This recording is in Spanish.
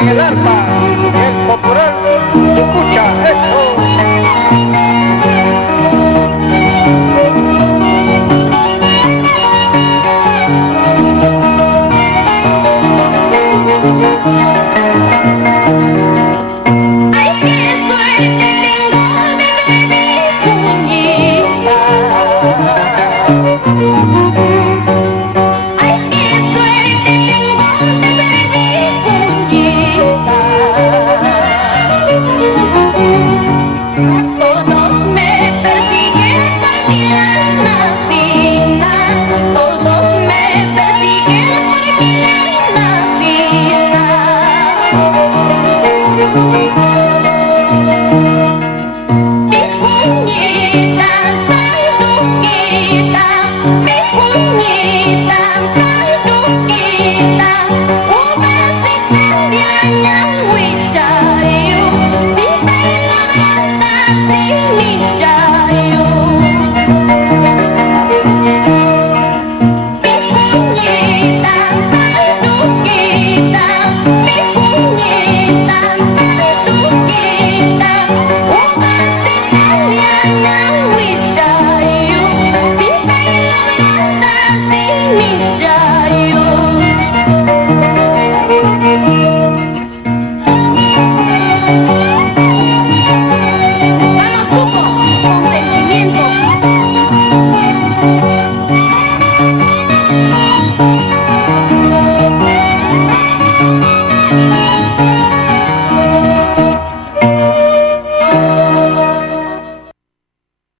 En el arpa, el popular, escucha esto. Ay, qué suerte tengo de ver mi cuñita. Ay, qué suerte tengo de ver mi cuñita. Todos me persiguen por mi alma fina, todos me persiguen por mi alma fina.